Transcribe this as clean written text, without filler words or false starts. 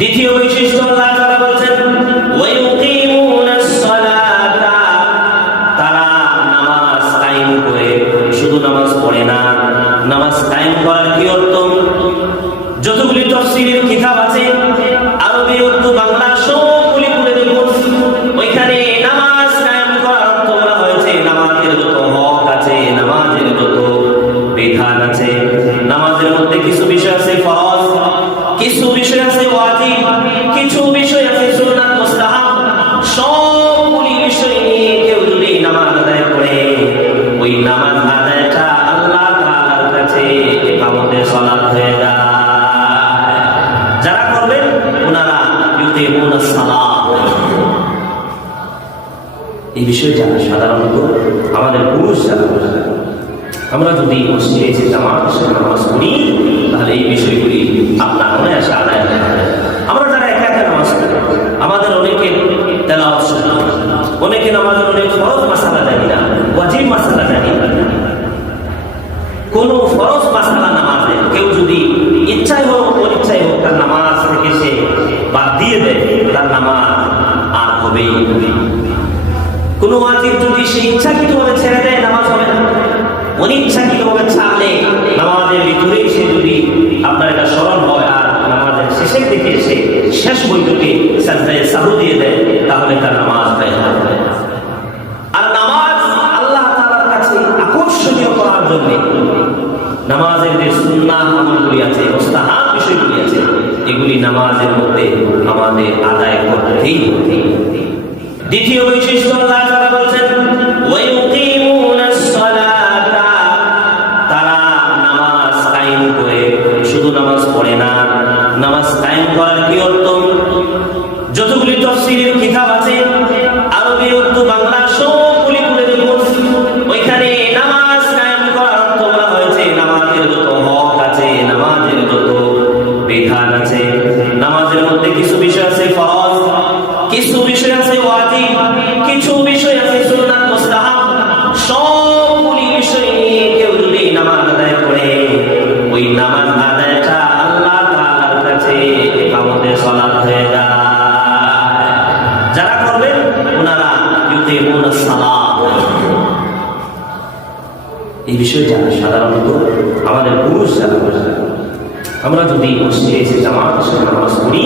দ্বিতীয় বৈশিষ্ট্য আল্লাহ তাআলা বলেন ওয়ায়ুকিমুনাস সালাতা, তারা নামাজ কায়েম করে, শুধু নামাজ পড়ে না। নামাজ কায়েম করার কি অর্থ? যতগুলি তাফসীরের কিতাব আছে, আরবি, উর্দু, বাংলা সবগুলি পড়ে দেখুন, ওইখানে নামাজ কায়েম করার অর্থ বলা হয়েছে নামাজের যত হক আছে, নামাজের যত বিধান আছে, নামাজের মধ্যে কিছু বিষয় আছে ফরজ, কিছু বিষয় আছে ওয়াজিব, কিছু বিষয় আছে সুন্নাত মুস্তাহাব। সবগুলি বিষয় নিয়ে কেউ যদি নামাজ আদায় করে, ওই নামাজ আদায়টা আল্লাহ তাআলার কাছে ইকামতের সালাত হয়ে যায়। যারা করবেন ওনারা ইউকিমুনাস সালাত। এই বিষয়টা সাধারণত আমাদের পুরুষ যারা, আমরা যদি মসজিদে এসে জামাতের সাথে নামাজ পড়ি, তাহলে এই বিষয়গুলি আপনার মনে আসে আদায় হয়। আমরা যারা একা একা নামাজ পড়ি, আমাদের অনেকে তেলাওয়াত শুনি, অনেকে নামাজের অনেক ফরজ মাসালা জানি না, ওয়াজিব মাসালা জানি না। কোন ফরজ মাসালা নামাজে কেউ যদি ইচ্ছাই হোক অনিচ্ছাই হোক তার নামাজ থেকে সে বাদ দিয়ে দেয়, তার নামাজ আর হবেই। কোন ওয়াজিব যদি সে ইচ্ছাকৃতভাবে ছেড়ে দেয়, নামাজ হবে না। অনিচ্ছাকৃতভাবে ছাড়লে নামাজের ভিতরেই সে যদি আপনার এটা স্মরণ হয় আর নামাজের শেষের দিকে সে শেষ বৈঠকে সাজদায়ে সাহু দিয়ে দেয়, তাহলে তার নামাজ ব্যয় হবে। আর নামাজ আল্লাহ তাআলার কাছে আকর্ষণীয় করার জন্য নামাজের যে সুন্নাহ আমলগুলি আছে, মুস্তাহাব বিষয়গুলি আছে, এগুলি নামাজের মধ্যে আমাদের আদায় করতেই হবে। দ্বিতীয় বৈশিষ্ট্য আল্লাহ তাআলা বলেন ওয়ায়ুকিমুনাস সালাতা, তারা নামাজ কায়েম করে, শুধু নামাজ পড়ে না। নামাজ কায়েম করার কি অর্থ? যতগুলি তাফসীরের কিতাব আছে, আরবি, উর্দু, বাংলা সবগুলি পড়ে দেখুন, ওইখানে নামাজ কায়েম করার অর্থ বলা হয়েছে নামাজের যত হক আছে, নামাজের যত বিধান আছে, নামাজের মধ্যে কিছু বিষয় আছে ফরজ, কিছু বিষয় আছে ওয়াজিব, কিছু বিষয় আছে সুন্নাত মুস্তাহাব। সবগুলি বিষয় নিয়ে কেউ যদি নামাজ আদায় করে, ওই নামাজ আদায়টা আল্লাহ তাআলার কাছে ইকামতের সালাত হয়ে যায়। যারা করবেন ওনারা ইউকিমুনাস সালাত। এই বিষয়টা সাধারণত আমাদের পুরুষ যারা, আমরা যদি মসজিদে এসে জামাতের সাথে নামাজ পড়ি,